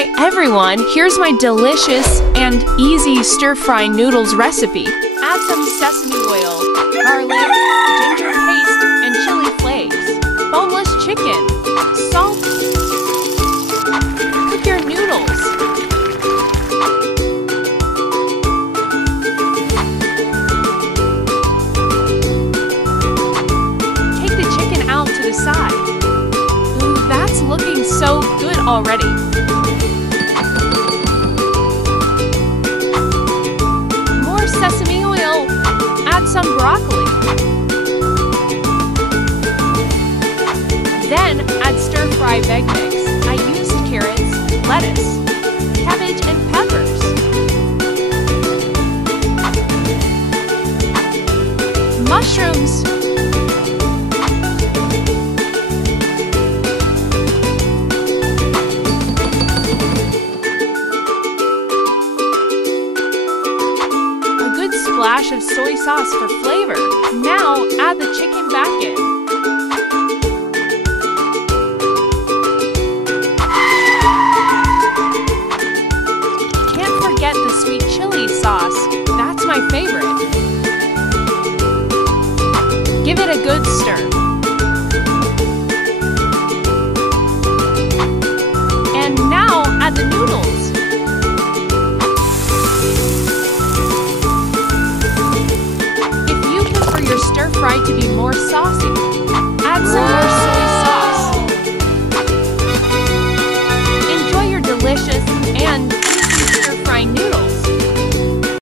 Hi everyone, here's my delicious and easy stir-fry noodles recipe. Add some sesame oil, garlic, ginger paste, and chili flakes. Boneless chicken, salt. Cook your noodles. Take the chicken out to the side. Ooh, that's looking so good already. Sesame oil. Add some broccoli. Then add stir-fry veg mix. I used carrots, lettuce, cabbage, and peppers. Mushrooms. Splash of soy sauce for flavor. Now add the chicken back in. Can't forget the sweet chili sauce. That's my favorite. Give it a good stir. And now add the noodles. Stir fry to be more saucy. Add some more soy sauce. Enjoy your delicious and easy stir fry noodles.